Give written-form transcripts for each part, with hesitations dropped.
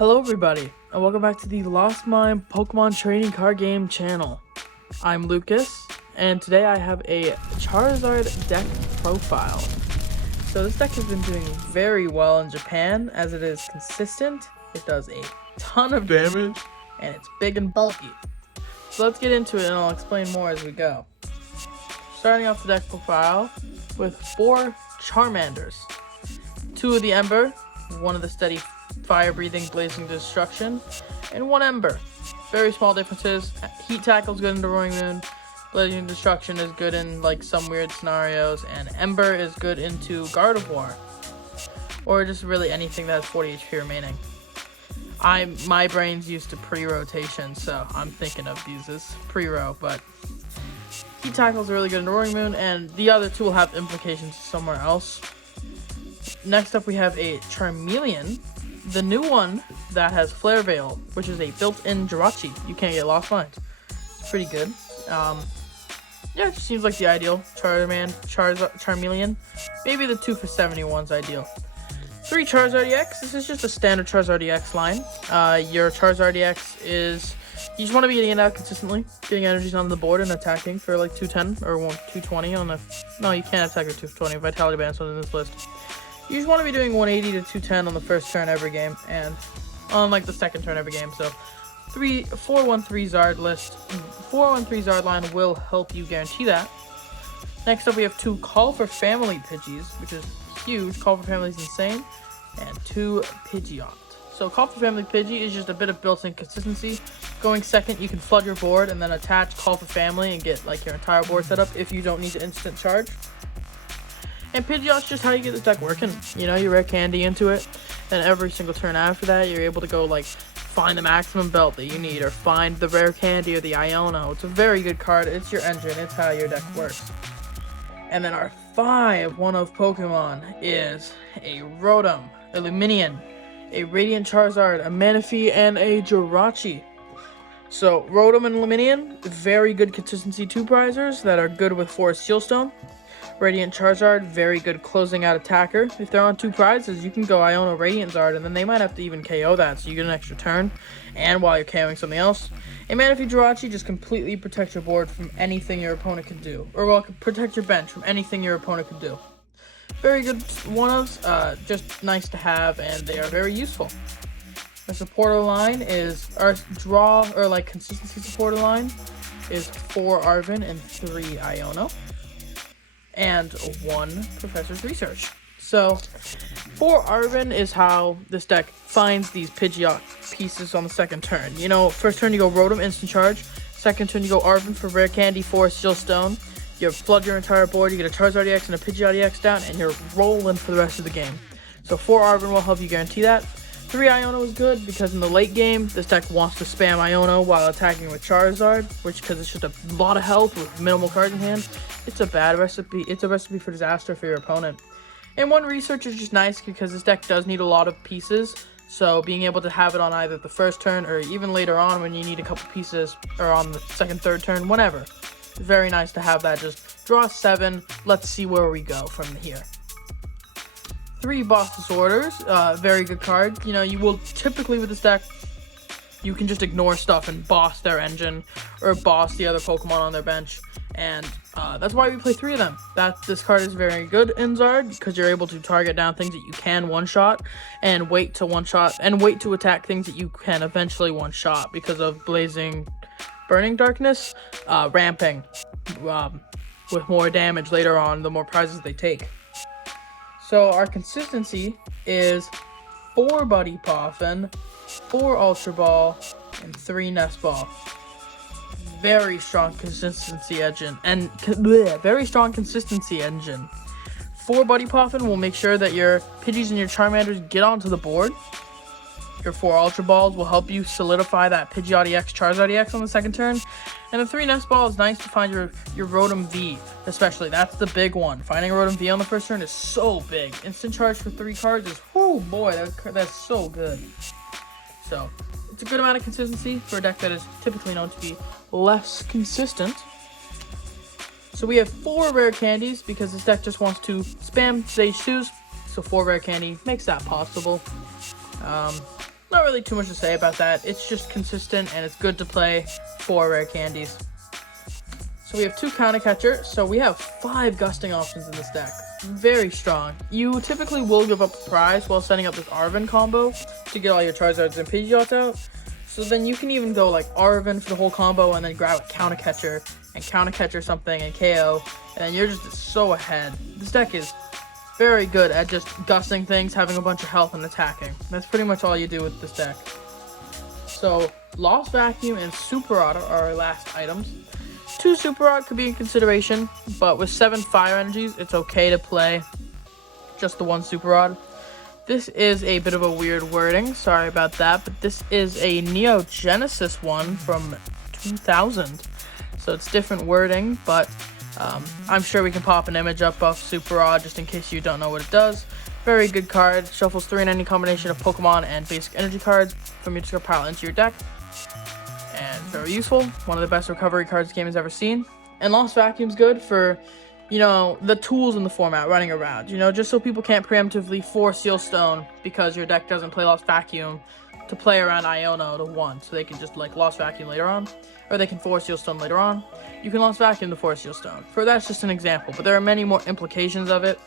Hello everybody, and welcome back to the Lost Mine Pokemon Trading Card Game channel. I'm Lucas, and today I have a Charizard deck profile. So this deck has been doing very well in Japan, as it is consistent, it does a ton of damage, and it's big and bulky. So let's get into it and I'll explain more as we go. Starting off the deck profile with 4 Charmanders, 2 of the Ember, 1 of the Steady Fire-breathing Blazing Destruction, and 1 Ember. Very small differences. Heat Tackle is good in Roaring Moon, Blazing Destruction is good in like some weird scenarios, and Ember is good into Gardevoir, or just really anything that has 40 HP remaining. My brain's used to pre-rotation, so I'm thinking of these as pre-row, but Heat Tackle is really good in Roaring Moon, and the other 2 will have implications somewhere else. Next up we have a Charmeleon, the new one that has Flare Veil, which is a built-in Jirachi. You can't get Lost Mines. It's pretty good. Yeah, it just seems like the ideal Charmeleon. Maybe the 2 for 71 is ideal. 3 Charizard EX. This is just a standard Charizard EX line. Your Charizard EX is, you just want to be getting it out consistently, getting energies on the board and attacking for like 210 or 220 on the. No, you can't attack at 220. Vitality Band's on this list. You just want to be doing 180 to 210 on the first turn every game, and on like the second turn every game. So 413 Zard list, 413 Zard line will help you guarantee that. Next up we have 2 Call for Family Pidgeys, which is huge. Call for Family is insane, and 2 Pidgeot. So Call for Family Pidgey is just a bit of built-in consistency. Going second, you can flood your board and then attach Call for Family and get like your entire board set up if you don't need to instant charge. And Pidgeot's just how you get this deck working. You know, you rare candy into it, and every single turn after that, you're able to go, like, find the maximum belt that you need, or find the rare candy or the Iono. It's a very good card. It's your engine. It's how your deck works. And then our 5 one-of Pokemon is a Rotom, a Lumineon, a Radiant Charizard, a Manaphy, and a Jirachi. So, Rotom and Lumineon, very good consistency 2-prizers that are good with Forest Sealstone. Radiant Charizard, very good closing out attacker. If they're on 2 prizes, you can go Iono Radiant Zard, and then they might have to even KO that, so you get an extra turn, and while you're KOing something else. And Manaphy Jirachi just completely protects your board from anything your opponent can do, or well, protect your bench from anything your opponent could do. Very good one-ofs, just nice to have, and they are very useful. The supporter line is, our draw, or like consistency supporter line, is 4 Arven and 3 Iono. And 1 Professor's Research. So, 4 Arven is how this deck finds these Pidgeot pieces on the second turn. You know, first turn you go Rotom, instant charge. Second turn you go Arven for rare candy, Forest Sealstone. You flood your entire board, you get a Charizard EX and a Pidgeot EX down, and you're rolling for the rest of the game. So 4 Arven will help you guarantee that. 3 Iono is good because in the late game, this deck wants to spam Iono while attacking with Charizard, which, because it's just a lot of health with minimal cards in hand, it's a bad recipe. It's a recipe for disaster for your opponent. And 1 Research is just nice because this deck does need a lot of pieces, so being able to have it on either the first turn or even later on when you need a couple pieces, or on the second, third turn, whenever. It's very nice to have that. Just draw 7, let's see where we go from here. 3 Boss Disorders, very good card. You know, you will typically with this deck, you can just ignore stuff and boss their engine, or boss the other Pokemon on their bench, and that's why we play 3 of them. This card is very good in Zard, because you're able to target down things that you can one-shot, and wait to one-shot, and wait to attack things that you can eventually one-shot, because of Burning Darkness, ramping, with more damage later on, the more prizes they take. So our consistency is 4 Buddy Poffin, 4 Ultra Ball, and 3 Nest Ball. Very strong consistency engine, and very strong consistency engine. 4 Buddy Poffin will make sure that your Pidgeys and your Charmanders get onto the board. Your 4 Ultra Balls will help you solidify that Pidgeot EX, Charizard EX on the second turn. And the 3 Nest Ball is nice to find your Rotom V, especially. That's the big one. Finding a Rotom V on the first turn is so big. Instant charge for 3 cards is, whoo boy, that's so good. So, it's a good amount of consistency for a deck that is typically known to be less consistent. So we have 4 rare candies because this deck just wants to spam stage 2s. So 4 rare candy makes that possible. Not really too much to say about that. It's just consistent and it's good to play for rare candies. So we have 2 counter catcher, so we have 5 gusting options in this deck. Very strong. You typically will give up a prize while setting up this Arven combo to get all your Charizards and Pidgeots out. So then you can even go like Arven for the whole combo and then grab a counter catcher and counter catcher something and KO, and then you're just so ahead. This deck is very good at just gusting things, having a bunch of health, and attacking. That's pretty much all you do with this deck. So Lost Vacuum and Super Rod are our last items. 2 Super Rod could be in consideration, but with 7 Fire Energies, it's okay to play just the 1 Super Rod. This is a bit of a weird wording, sorry about that, but this is a Neo Genesis one from 2000. So it's different wording, but I'm sure we can pop an image up of Super Rod just in case you don't know what it does. Very good card. Shuffles 3 in any combination of Pokemon and basic energy cards from your discard pile into your deck. And very useful. One of the best recovery cards the game has ever seen. And Lost Vacuum's good for, you know, the tools in the format running around. You know, just so people can't preemptively force Seal Stone because your deck doesn't play Lost Vacuum to play around Iono to 1. So they can just like Lost Vacuum later on. Or they can force Seal Stone later on. You can Lost Vacuum to force Seal Stone. That's just an example, but there are many more implications of it.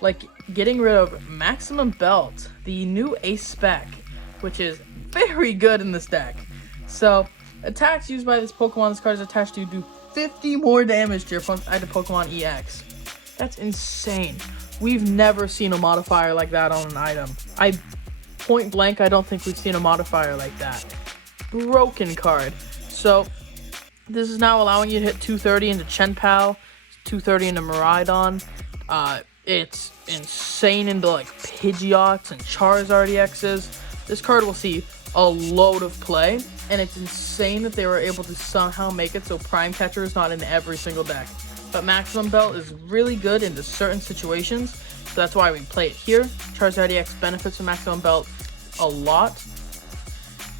Like getting rid of Maximum Belt, the new ace spec, which is very good in this deck. So attacks used by this Pokemon this card is attached to do 50 more damage to your opponent's active Pokemon EX. That's insane. We've never seen a modifier like that on an item. Point blank, I don't think we've seen a modifier like that. Broken card. So this is now allowing you to hit 230 into Chenpao, 230 into Miraidon. It's insane into like Pidgeots and Charizard EXs. This card will see a load of play, and it's insane that they were able to somehow make it so Prime Catcher is not in every single deck. But Maximum Belt is really good into certain situations, so that's why we play it here. Charizard EX benefits from Maximum Belt a lot,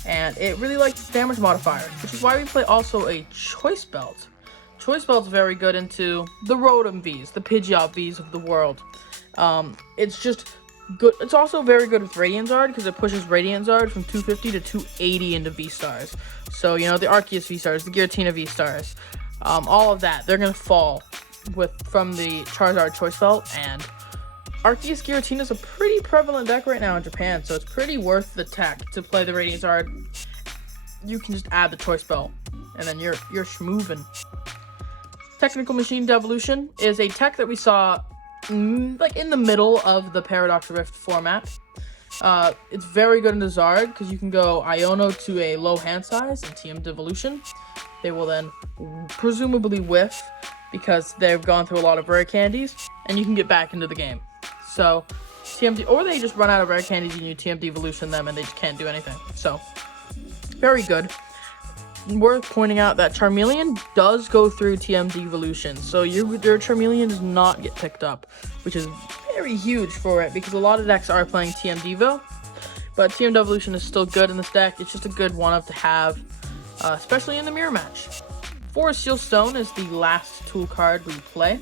and it really likes its damage modifier, which is why we play also a Choice Belt. Choice Belt's very good into the Rotom Vs, the Pidgeot Vs of the world. It's just good. It's also very good with Radiant Zard because it pushes Radiant Zard from 250 to 280 into V-Stars. So, you know, the Arceus V-Stars, the Giratina V-Stars, all of that, they're going to fall from the Charizard Choice Belt. And Arceus Giratina is a pretty prevalent deck right now in Japan, so it's pretty worth the tech to play the Radiant Zard. You can just add the Choice Belt, and then you're schmoovin'. Technical Machine Devolution is a tech that we saw like in the middle of the Paradox Rift format. It's very good in the Zard because you can go Iono to a low hand size and TM Devolution. They will then presumably whiff because they've gone through a lot of rare candies, and you can get back into the game. So TM, or they just run out of rare candies and you TM Devolution them and they just can't do anything. So very good. Worth pointing out that Charmeleon does go through TM Devolution, so your Charmeleon does not get picked up, which is very huge for it because a lot of decks are playing TM Devo, but TM Devolution is still good in this deck. It's just a good one-up to have, especially in the mirror match. Forest Seal Stone is the last tool card we play.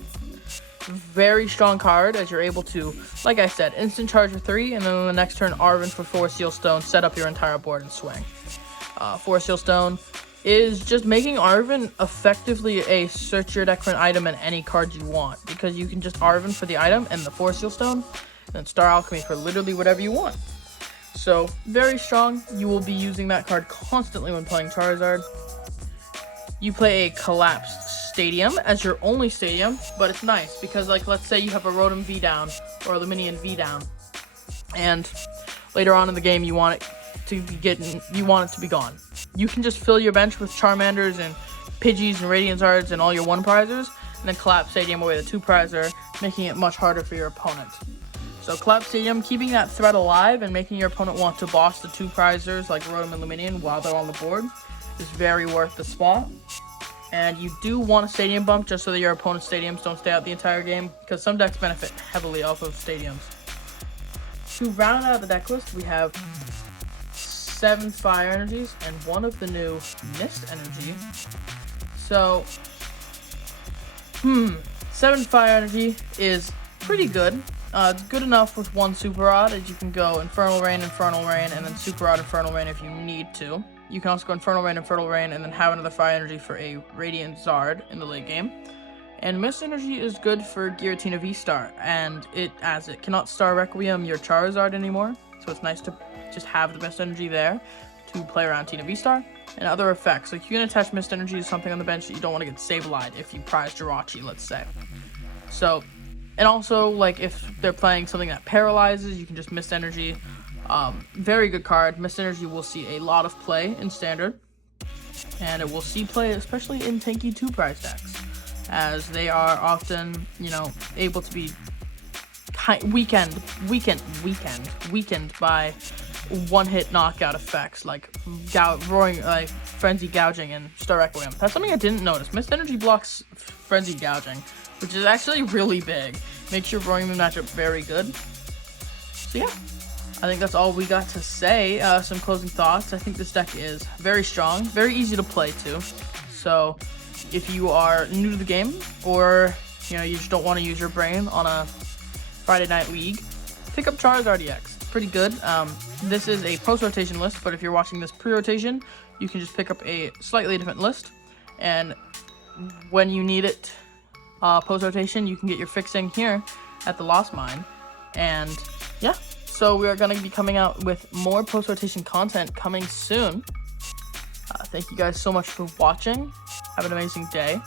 Very strong card as you're able to, like I said, instant charge for 3, and then on the next turn Arven for 4 Seal Stone, set up your entire board and swing. 4 Seal Stone is just making Arven effectively a search your deck for an item and any card you want, because you can just Arven for the item and the 4 Seal Stone, and then Star Alchemy for literally whatever you want. So very strong. You will be using that card constantly when playing Charizard. You play a Collapsed Stadium as your only stadium, but it's nice because, like, let's say you have a Rotom V down or a Luminion V down, and later on in the game you want it to be gone. You can just fill your bench with Charmanders and Pidgeys and Radiant Zards and all your 1-prizers, and then Collapse Stadium away the 2-prizer, making it much harder for your opponent. So Collapse Stadium, keeping that threat alive and making your opponent want to boss the 2-prizers like Rotom and Luminion while they're on the board is very worth the spot. And you do want a Stadium bump just so that your opponent's stadiums don't stay out the entire game, because some decks benefit heavily off of stadiums. To round out the deck list, we have 7 Fire Energies and 1 of the new Mist Energy. So, 7 Fire Energy is pretty good. Good enough with one Super Rod, as you can go Infernal Rain, and then Super Rod, Infernal Rain if you need to. You can also go Infernal Rain, and then have another Fire Energy for a Radiant Zard in the late game. And Mist Energy is good for Giratina V-Star, and as it cannot Star Requiem your Charizard anymore, so it's nice to just have the Mist Energy there to play around Tina V-Star. And other effects, like you can attach Mist Energy to something on the bench that you don't want to get Sableye if you prize Jirachi, let's say. So, and also, like, if they're playing something that paralyzes, you can just Mist Energy. Very good card. Mist Energy will see a lot of play in Standard, and it will see play especially in tanky 2 prize decks, as they are often, you know, able to be weakened by one-hit knockout effects like roaring, like Frenzy Gouging and Star Requiem. That's something I didn't notice. Mist Energy blocks Frenzy Gouging, which is actually really big. Makes your Roaring Moon matchup very good. So yeah, I think that's all we got to say. Some closing thoughts. I think this deck is very strong, very easy to play too. So if you are new to the game, or you know, you just don't want to use your brain on a Friday night league, pick up Charizard EX. It's pretty good. This is a post-rotation list, but if you're watching this pre-rotation, you can just pick up a slightly different list, and when you need it post-rotation, you can get your fixing here at the Lost Mine. And yeah, so we are going to be coming out with more post-rotation content coming soon. Thank you guys so much for watching. Have an amazing day.